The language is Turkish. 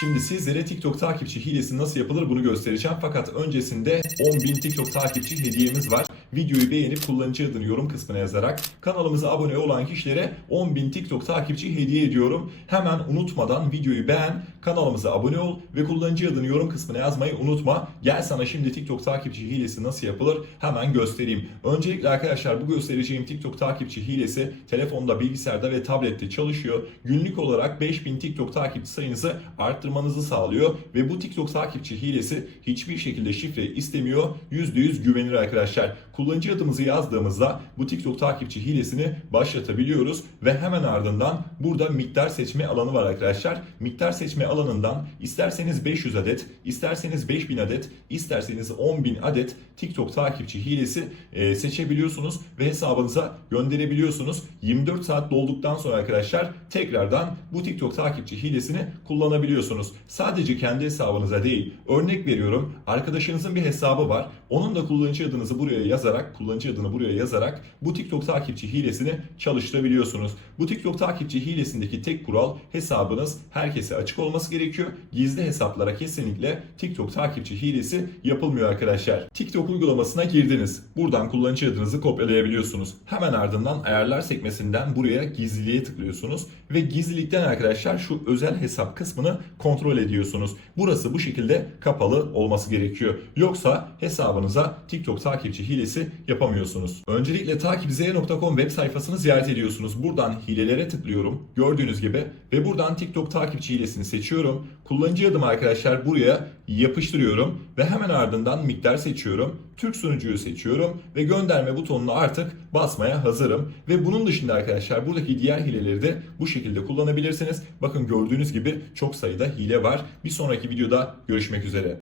Şimdi sizlere TikTok takipçi hilesi nasıl yapılır bunu göstereceğim. Fakat öncesinde 10.000 TikTok takipçi hediyemiz var. Videoyu beğenip kullanıcı adını yorum kısmına yazarak kanalımıza abone olan kişilere 10.000 TikTok takipçi hediye ediyorum. Hemen unutmadan videoyu beğen, kanalımıza abone ol ve kullanıcı adını yorum kısmına yazmayı unutma. Gel sana şimdi TikTok takipçi hilesi nasıl yapılır hemen göstereyim. Öncelikle arkadaşlar bu göstereceğim TikTok takipçi hilesi telefonda, bilgisayarda ve tablette çalışıyor. Günlük olarak 5000 TikTok takipçi sayınızı arttırmanızı sağlıyor ve bu TikTok takipçi hilesi hiçbir şekilde şifre istemiyor. %100 güvenilir arkadaşlar. Kullanıcı adımızı yazdığımızda bu TikTok takipçi hilesini başlatabiliyoruz ve hemen ardından burada miktar seçme alanı var arkadaşlar. Miktar seçme alanından isterseniz 500 adet, isterseniz 5000 adet, isterseniz 10.000 adet TikTok takipçi hilesi e, seçebiliyorsunuz ve hesabınıza gönderebiliyorsunuz. 24 saat dolduktan sonra arkadaşlar tekrardan bu TikTok takipçi hilesini kullanabiliyorsunuz. Sadece kendi hesabınıza değil. Örnek veriyorum arkadaşınızın bir hesabı var. Onun da kullanıcı adınızı buraya yazarak, kullanıcı adını buraya yazarak bu TikTok takipçi hilesini çalıştırabiliyorsunuz. Bu TikTok takipçi hilesindeki tek kural hesabınız herkese açık olması gerekiyor. Gizli hesaplara kesinlikle TikTok takipçi hilesi yapılmıyor arkadaşlar. TikTok uygulamasına girdiniz. Buradan kullanıcı adınızı kopyalayabiliyorsunuz. Hemen ardından ayarlar sekmesinden buraya gizliliğe tıklıyorsunuz ve gizlilikten arkadaşlar şu özel hesap kısmını kontrol ediyorsunuz. Burası bu şekilde kapalı olması gerekiyor. Yoksa hesabınıza TikTok takipçi hilesi yapamıyorsunuz. Öncelikle takipz.com web sayfasını ziyaret ediyorsunuz. Buradan hilelere tıklıyorum. Gördüğünüz gibi ve buradan TikTok takipçi hilesini seçiyorum. Kullanıcı adımı arkadaşlar buraya yapıştırıyorum ve hemen ardından miktar seçiyorum. Türk sunucuyu seçiyorum ve gönderme butonuna artık basmaya hazırım. Ve bunun dışında arkadaşlar buradaki diğer hileleri de bu şekilde kullanabilirsiniz. Bakın gördüğünüz gibi çok sayıda hile var. Bir sonraki videoda görüşmek üzere.